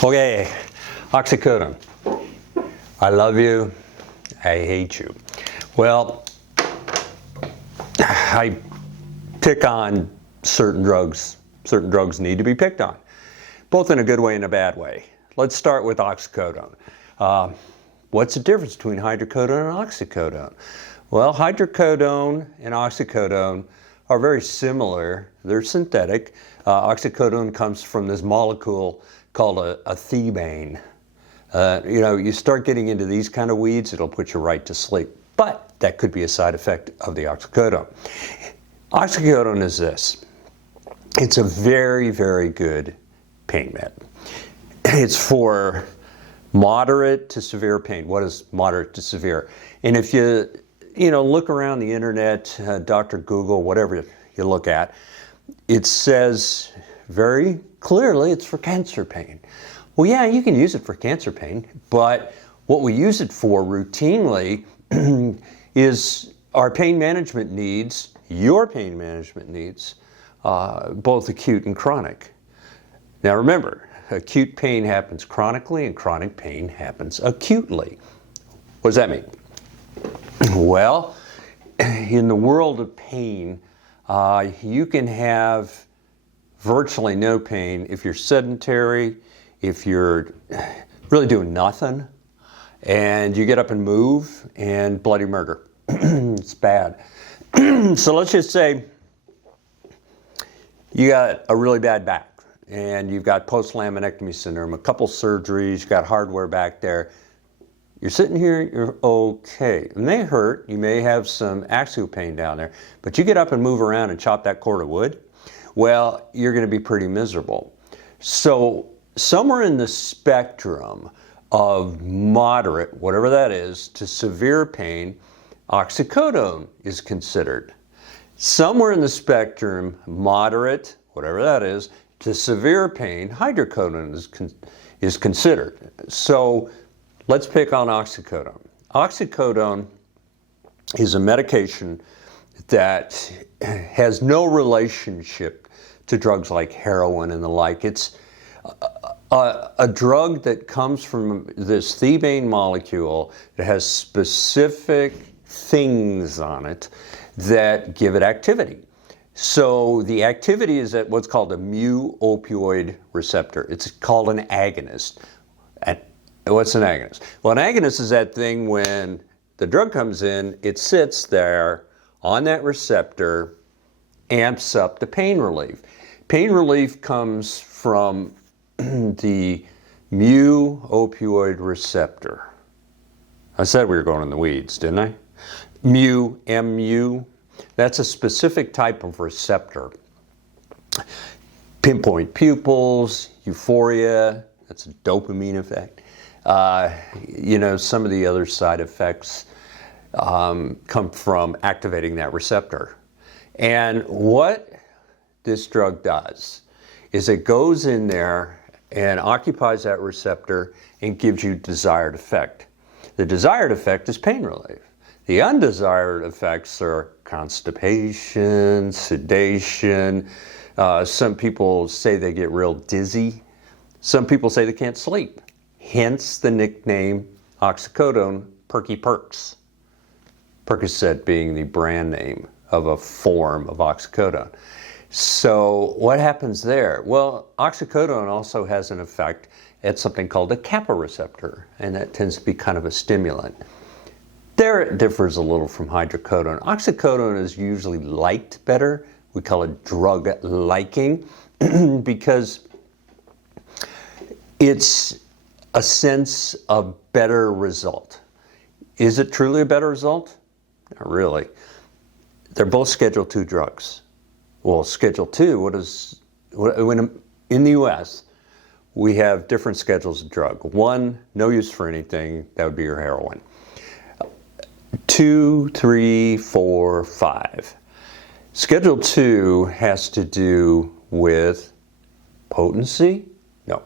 Okay, oxycodone. I love you, I hate you. Well, I pick on certain drugs. Certain drugs need to be picked on, both in a good way and a bad way. Let's start with oxycodone. What's the difference between hydrocodone and oxycodone? Well, hydrocodone and oxycodone are very similar. They're synthetic. Oxycodone comes from this molecule called a thebaine. You start getting into these kind of weeds, it'll put you right to sleep. But that could be a side effect of the oxycodone. Oxycodone is this. It's a very, very good pain med. It's for moderate to severe pain. What is moderate to severe? And if you look around the internet, Dr. Google, whatever you look at, it says very clearly it's for cancer pain. Well, yeah, you can use it for cancer pain, but what we use it for routinely is our pain management needs, your pain management needs, both acute and chronic. Now remember, acute pain happens chronically and chronic pain happens acutely. What does that mean? Well, in the world of pain, you can have virtually no pain if you're sedentary, if you're really doing nothing, and you get up and move, and bloody murder. It's bad. So let's just say you got a really bad back, and you've got post-laminectomy syndrome, a couple surgeries, you got hardware back there. You're sitting here, you're okay. It may hurt, you may have some axial pain down there, but you get up and move around and chop that cord of wood, well, you're going to be pretty miserable. So somewhere in the spectrum of moderate, whatever that is, to severe pain, oxycodone is considered. Somewhere in the spectrum, moderate, whatever that is, to severe pain, hydrocodone is considered. So let's pick on oxycodone. Oxycodone is a medication that has no relationship to drugs like heroin and the like. It's a drug that comes from this thebaine molecule that has specific things on it that give it activity. So the activity is at what's called a mu-opioid receptor. It's called an agonist. What's an agonist? Well, an agonist is that thing when the drug comes in, it sits there on that receptor, amps up the pain relief. Pain relief comes from the mu-opioid receptor. I said we were going in the weeds, didn't I? Mu, that's a specific type of receptor. Pinpoint pupils, euphoria, that's a dopamine effect. Some of the other side effects come from activating that receptor. And what this drug does is it goes in there and occupies that receptor and gives you desired effect. The desired effect is pain relief. The undesired effects are constipation, sedation. Some people say they get real dizzy. Some people say they can't sleep. Hence the nickname oxycodone, Perky Perks. Percocet being the brand name of a form of oxycodone. So what happens there? Well, oxycodone also has an effect at something called a kappa receptor, and that tends to be kind of a stimulant. There it differs a little from hydrocodone. Oxycodone is usually liked better. We call it drug liking because it's a sense of better result. Is it truly a better result? Not really. They're both Schedule II drugs. Well, Schedule II, in the US, we have different schedules of drug. 1, no use for anything, that would be your heroin. 2, 3, 4, 5. Schedule II has to do with potency? No.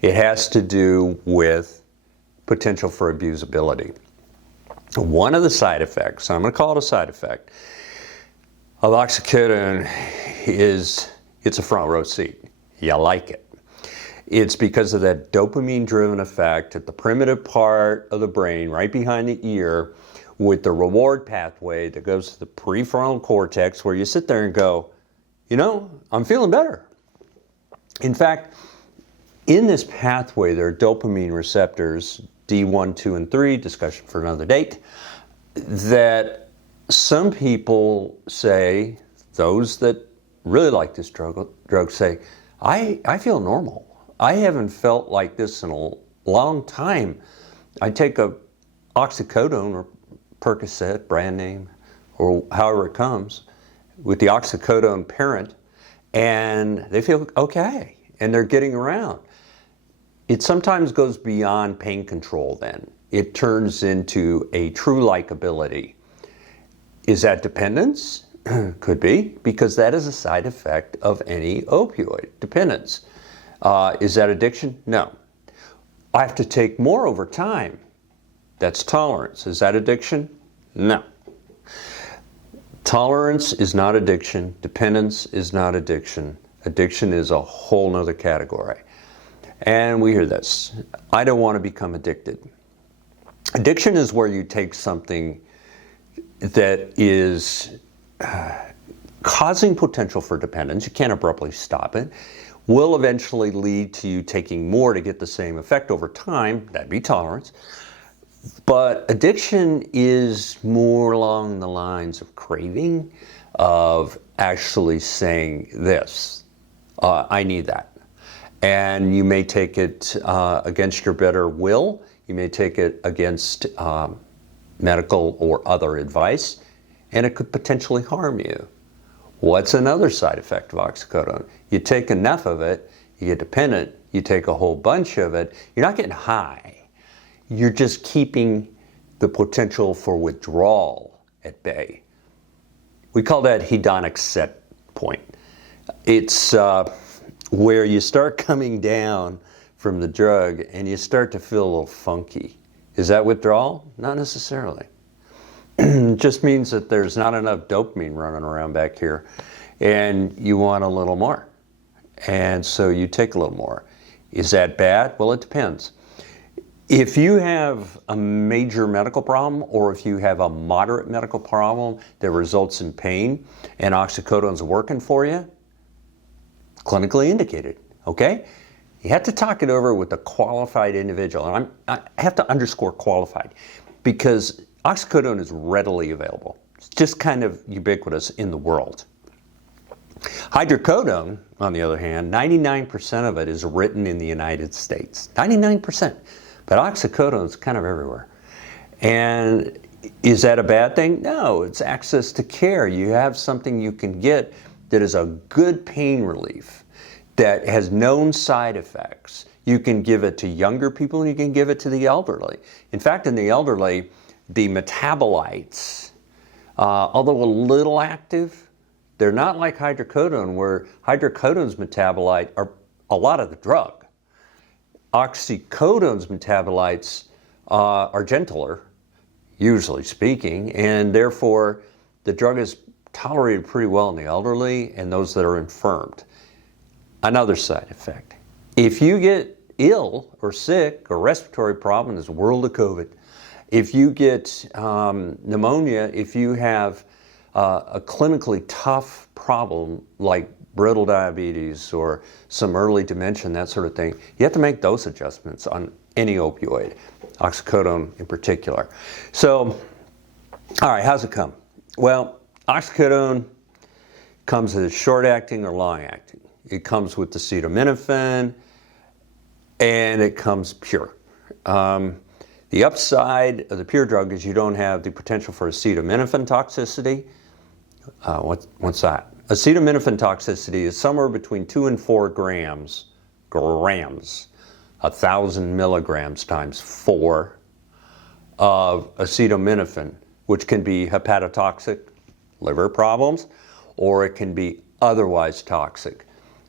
It has to do with potential for abusability. One of the side effects, I'm going to call it a side effect, of oxycodone is it's a front row seat. You like it. It's because of that dopamine-driven effect at the primitive part of the brain, right behind the ear, with the reward pathway that goes to the prefrontal cortex, where you sit there and go, you know, I'm feeling better. In fact, in this pathway, there are dopamine receptors, D1, 2, and 3, discussion for another date, that some people say, those that really like this drug say, I feel normal. I haven't felt like this in a long time. I take a Oxycodone or Percocet, brand name, or however it comes, with the Oxycodone parent, and they feel okay, and they're getting around. It sometimes goes beyond pain control then. It turns into a true likability. Is that dependence? Could be, because that is a side effect of any opioid, dependence. Is that addiction? No. I have to take more over time. That's tolerance. Is that addiction? No. Tolerance is not addiction. Dependence is not addiction. Addiction is a whole nother category. And we hear this. I don't want to become addicted. Addiction is where you take something that is causing potential for dependence. You can't abruptly stop it. Will eventually lead to you taking more to get the same effect over time. That'd be tolerance. But addiction is more along the lines of craving, of actually saying this, I need that. And you may take it against your better will. You may take it against medical or other advice, and it could potentially harm you. What's another side effect of oxycodone? You take enough of it, you get dependent, you take a whole bunch of it, you're not getting high. You're just keeping the potential for withdrawal at bay. We call that hedonic set point. It's where you start coming down from the drug and you start to feel a little funky. Is that withdrawal? Not necessarily. It just means that there's not enough dopamine running around back here and you want a little more. And so you take a little more. Is that bad? Well, it depends. If you have a major medical problem or if you have a moderate medical problem that results in pain and oxycodone's working for you, clinically indicated, okay? You have to talk it over with a qualified individual. And I have to underscore qualified because oxycodone is readily available. It's just kind of ubiquitous in the world. Hydrocodone, on the other hand, 99% of it is written in the United States. 99%. But oxycodone is kind of everywhere. And is that a bad thing? No, it's access to care. You have something you can get that is a good pain relief, that has known side effects. You can give it to younger people and you can give it to the elderly. In fact, in the elderly, the metabolites, although a little active, they're not like hydrocodone, where hydrocodone's metabolite are a lot of the drug. Oxycodone's metabolites are gentler, usually speaking, and therefore the drug is tolerated pretty well in the elderly and those that are infirmed. Another side effect. If you get ill or sick or respiratory problem, there's a world of COVID. If you get pneumonia, if you have a clinically tough problem like brittle diabetes or some early dementia, that sort of thing, you have to make dose adjustments on any opioid, oxycodone in particular. So, all right, how's it come? Well, oxycodone comes as short-acting or long-acting. It comes with acetaminophen, and it comes pure. The upside of the pure drug is you don't have the potential for acetaminophen toxicity. What's that? Acetaminophen toxicity is somewhere between 2 and 4 grams, 1,000 milligrams times 4 of acetaminophen, which can be hepatotoxic, liver problems, or it can be otherwise toxic.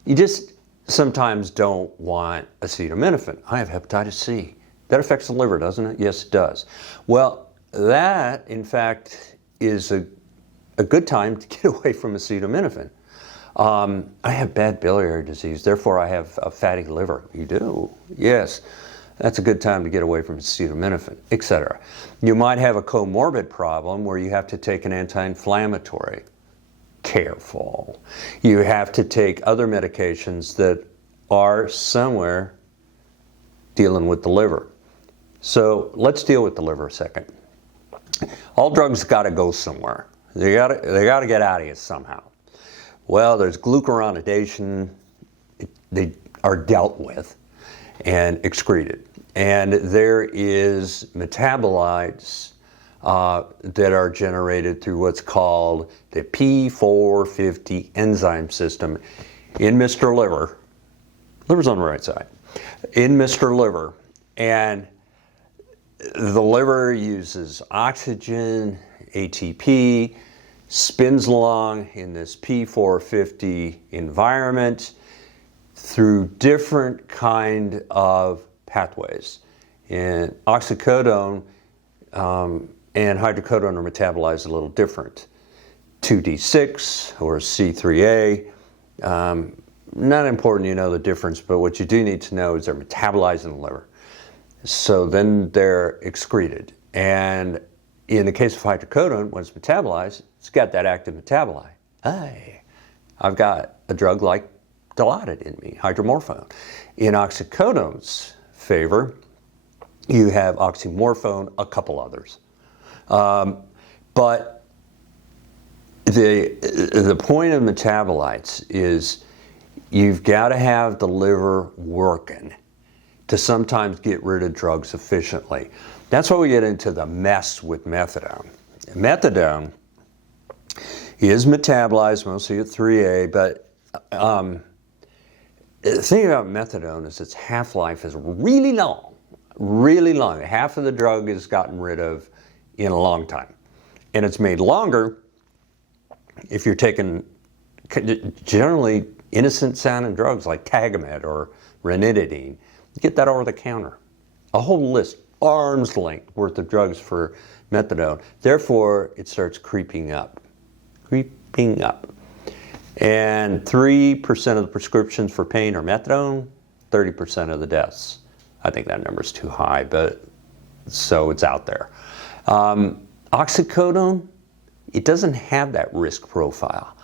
You just sometimes don't want acetaminophen. I have hepatitis C. That affects the liver, doesn't it? Yes, it does. Well, that, in fact, is a good time to get away from acetaminophen. I have bad biliary disease, therefore I have a fatty liver. You do? Yes. That's a good time to get away from acetaminophen, etc. You might have a comorbid problem where you have to take an anti-inflammatory. Careful. You have to take other medications that are somewhere dealing with the liver. So let's deal with the liver a second. All drugs got to go somewhere. They got to get out of you somehow. Well, there's glucuronidation. They are dealt with and excreted. And there is metabolites that are generated through what's called the P450 enzyme system in Mr. Liver. Liver's on the right side. In Mr. Liver. And the liver uses oxygen, ATP, spins along in this P450 environment through different kind of pathways. And oxycodone and hydrocodone are metabolized a little different. 2D6 or C3A. Not important you know the difference, but what you do need to know is they're metabolized in the liver. So then they're excreted. And in the case of hydrocodone, when it's metabolized, it's got that active metabolite. Hey, I've got a drug like Dilaudid in me, hydromorphone. In oxycodone's favor, you have oxymorphone, a couple others. But the point of metabolites is you've got to have the liver working to sometimes get rid of drugs efficiently. That's why we get into the mess with methadone. Methadone is metabolized mostly at 3A, but the thing about methadone is its half-life is really long, really long. Half of the drug is gotten rid of in a long time. And it's made longer if you're taking generally innocent sounding drugs like Tagamet or ranitidine. Get that over the counter. A whole list, arm's length worth of drugs for methadone. Therefore, it starts creeping up. Creeping up. And 3% of the prescriptions for pain are methadone, 30% of the deaths. I think that number's too high, but so it's out there. Oxycodone, it doesn't have that risk profile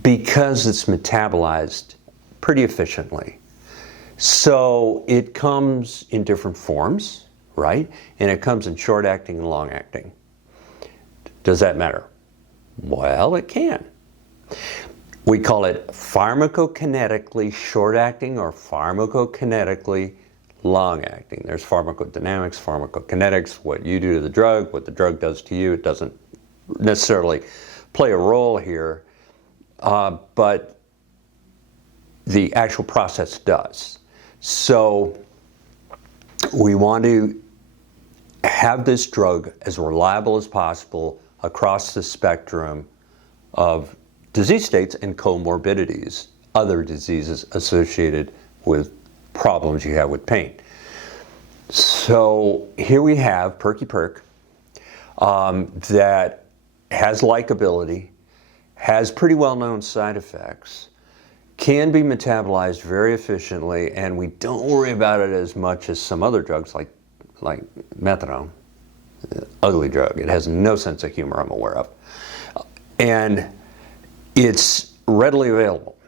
because it's metabolized pretty efficiently. So it comes in different forms, right? And it comes in short-acting and long-acting. Does that matter? Well, it can. We call it pharmacokinetically short-acting or pharmacokinetically long-acting. There's pharmacodynamics, pharmacokinetics, what you do to the drug, what the drug does to you. It doesn't necessarily play a role here, but the actual process does. So we want to have this drug as reliable as possible across the spectrum of disease states and comorbidities, other diseases associated with problems you have with pain. So here we have Perky Perk that has likability, has pretty well-known side effects, can be metabolized very efficiently, and we don't worry about it as much as some other drugs like methadone. Ugly drug. It has no sense of humor I'm aware of. And it's readily available.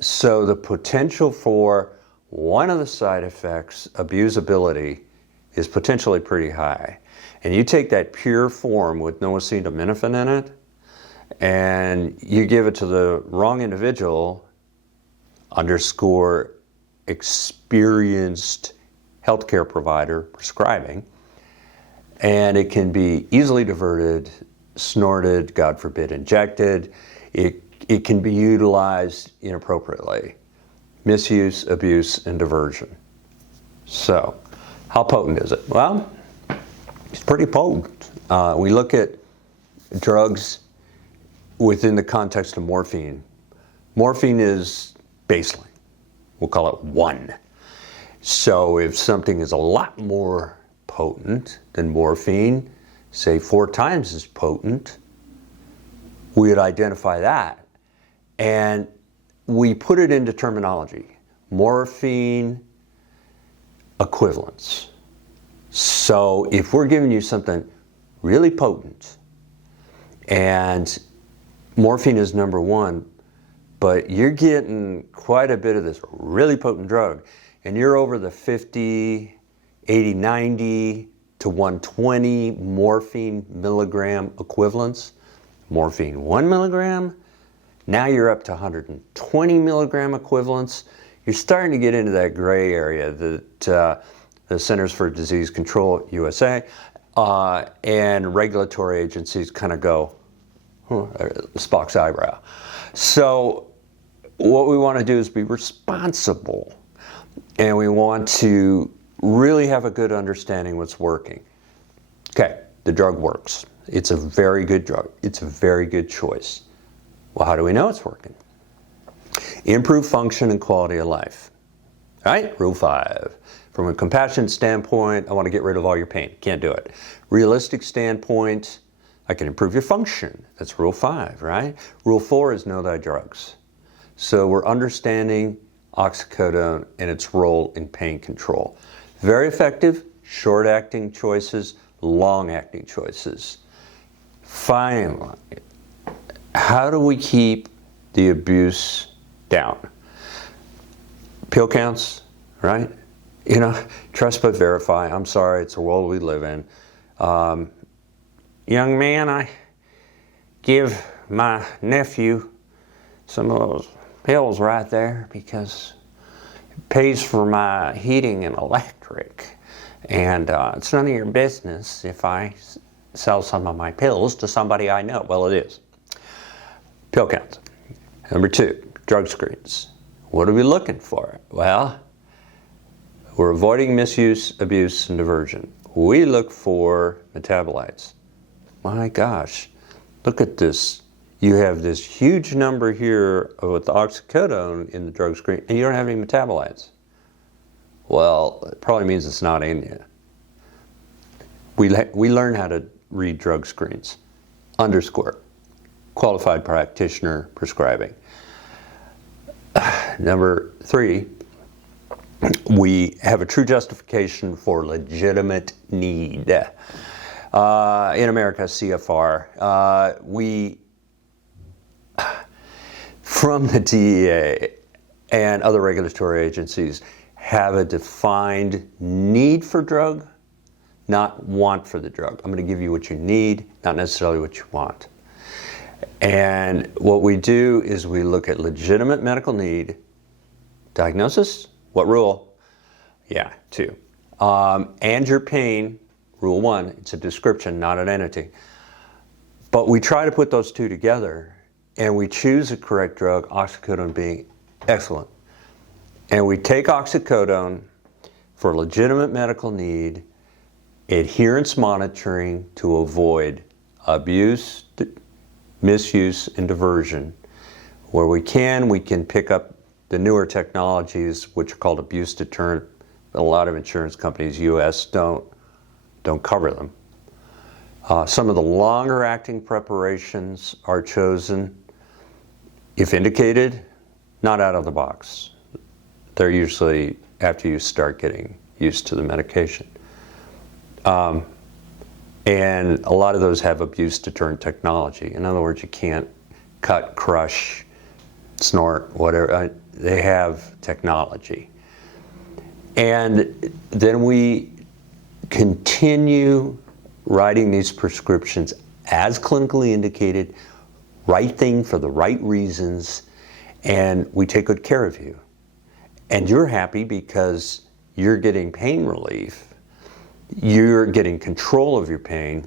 So the potential for one of the side effects, abusability, is potentially pretty high. And you take that pure form with no acetaminophen in it, and you give it to the wrong individual, underscore experienced healthcare provider prescribing, and it can be easily diverted, snorted, God forbid, injected. It can be utilized inappropriately. Misuse, abuse, and diversion. So, how potent is it? Well, it's pretty potent. We look at drugs within the context of morphine. Morphine is baseline. We'll call it 1. So if something is a lot more potent than morphine, say 4 times as potent, we would identify that And we put it into terminology. Morphine equivalence. So if we're giving you something really potent, and morphine is number one, but you're getting quite a bit of this really potent drug, and you're over the 50, 80, 90 to 120 morphine milligram equivalents, morphine 1 milligram, now you're up to 120 milligram equivalents. You're starting to get into that gray area that the Centers for Disease Control, USA, and regulatory agencies kind of go, Spock's eyebrow. So what we want to do is be responsible, and we want to really have a good understanding what's working. Okay, the drug works. It's a very good drug. It's a very good choice. Well, how do we know it's working? Improve function and quality of life. All right, rule 5. From a compassionate standpoint, I want to get rid of all your pain. Can't do it. Realistic standpoint, I can improve your function. That's rule 5, right? Rule 4 is know thy drugs. So we're understanding oxycodone and its role in pain control. Very effective, short-acting choices, long-acting choices. Finally, how do we keep the abuse down? Pill counts, right? You know, trust but verify. I'm sorry, it's the world we live in. Young man, I give my nephew some of those pills right there because it pays for my heating and electric. And it's none of your business if I sell some of my pills to somebody I know. Well, it is. Pill counts. Number 2, drug screens. What are we looking for? Well, we're avoiding misuse, abuse, and diversion. We look for metabolites. My gosh, look at this. You have this huge number here with the oxycodone in the drug screen, and you don't have any metabolites. Well, it probably means it's not in you. We learn how to read drug screens. Underscore. Qualified practitioner prescribing. Number 3, we have a true justification for legitimate need. In America, CFR, we, from the DEA and other regulatory agencies, have a defined need for drug, not want for the drug. I'm going to give you what you need, not necessarily what you want. And what we do is we look at legitimate medical need, diagnosis, what rule? Yeah, 2. And your pain, rule 1, it's a description, not an entity. But we try to put those 2 together, and we choose the correct drug, oxycodone being excellent. And we take oxycodone for legitimate medical need, adherence monitoring to avoid abuse, misuse, and diversion. Where we can pick up the newer technologies, which are called abuse deterrent. A lot of insurance companies, US, don't cover them. Some of the longer acting preparations are chosen, if indicated, not out of the box. They're usually after you start getting used to the medication. And a lot of those have abuse deterrent technology. In other words, you can't cut, crush, snort, whatever. They have technology. And then we continue writing these prescriptions as clinically indicated, right thing for the right reasons, and we take good care of you. And you're happy because you're getting pain relief. You're getting control of your pain,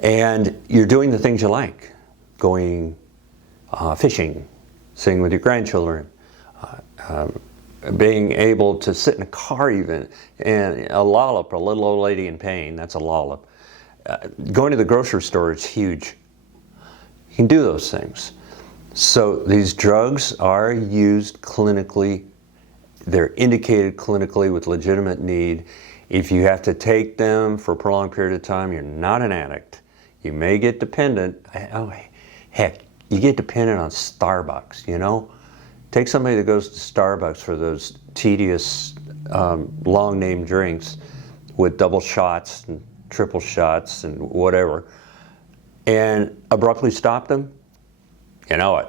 and you're doing the things you like, going fishing, sitting with your grandchildren, being able to sit in a car even, and a lollop, a little old lady in pain, that's a lollop. Going to the grocery store is huge. You can do those things. So these drugs are used clinically. They're indicated clinically with legitimate need. If you have to take them for a prolonged period of time, you're not an addict. You may get dependent. Oh, heck, you get dependent on Starbucks, you know? Take somebody that goes to Starbucks for those tedious, long name drinks with double shots and triple shots and whatever, and abruptly stop them, you know it.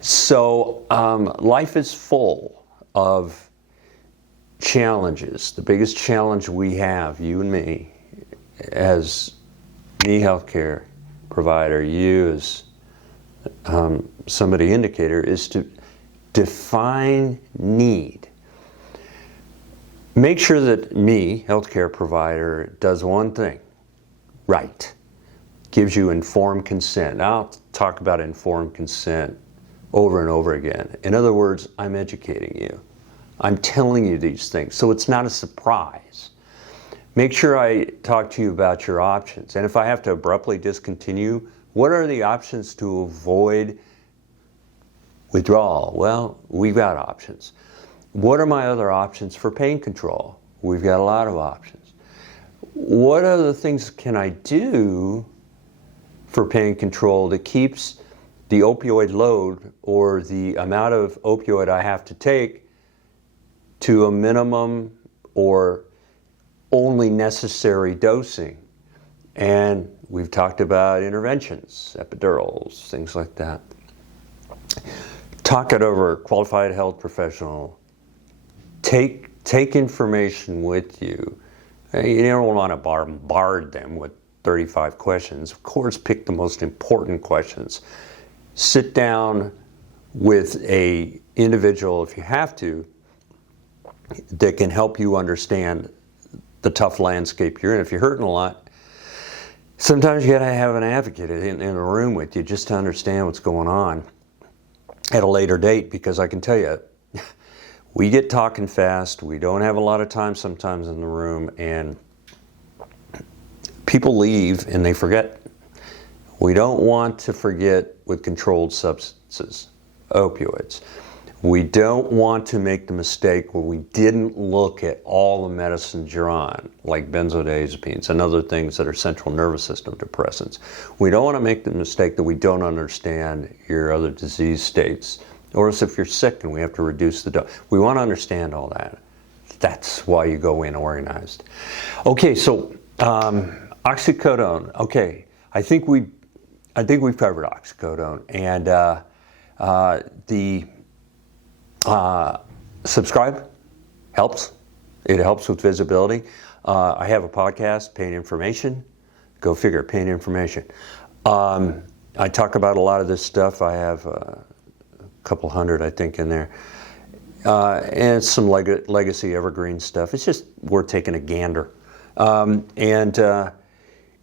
So life is full of challenges. The biggest challenge we have, you and me, as me healthcare provider, you as somebody indicator, is to define need. Make sure that me, healthcare provider, does one thing right. Gives you informed consent. I'll talk about informed consent over and over again. In other words, I'm educating you. I'm telling you these things, so it's not a surprise. Make sure I talk to you about your options. And if I have to abruptly discontinue, what are the options to avoid withdrawal? Well, we've got options. What are my other options for pain control? We've got a lot of options. What other things can I do for pain control that keeps the opioid load or the amount of opioid I have to take to a minimum or only necessary dosing? And we've talked about interventions, epidurals, things like that. Talk it over, qualified health professional. Take information with you. You don't want to bombard them with 35 questions. Of course, pick the most important questions. Sit down with an individual, if you have to, that can help you understand the tough landscape you're in. If you're hurting a lot, sometimes you got to have an advocate in a room with you just to understand what's going on at a later date, because I can tell you, we get talking fast, we don't have a lot of time sometimes in the room, and people leave and they forget. We don't want to forget with controlled substances, opioids. We don't want to make the mistake where we didn't look at all the medicines you're on, like benzodiazepines and other things that are central nervous system depressants. We don't want to make the mistake that we don't understand your other disease states, or else if you're sick and we have to reduce the dose. We want to understand all that. That's why you go in organized. Okay, so oxycodone. Okay, I think we've covered oxycodone, and subscribe helps. It helps with visibility. I have a podcast, Pain Information. Go figure, Pain Information. I talk about a lot of this stuff. I have a couple hundred, I think, in there. And some legacy evergreen stuff. It's just worth taking a gander.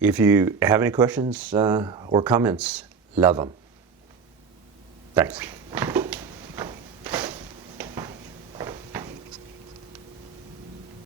If you have any questions or comments, love them. Thanks.